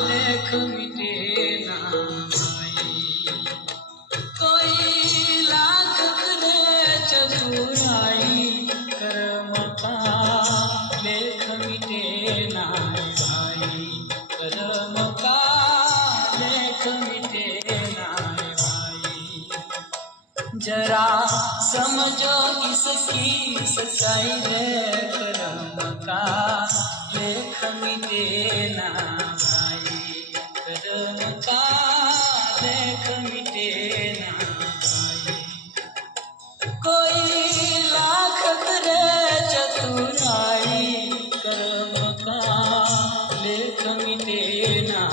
लेख मिटे ना भाई। कोई लाख करे चतुराई, कर्म का लेख मिटे ना भाई। कर्म का लेख मिटे ना भाई। जरा समझो इसकी सच्चाई है, कर्म का लेख मिटे ना भाई। कर्म का लेख मिटे ना भाई। कोई लाख करे चतुराई, कर्म का लेख मिटे ना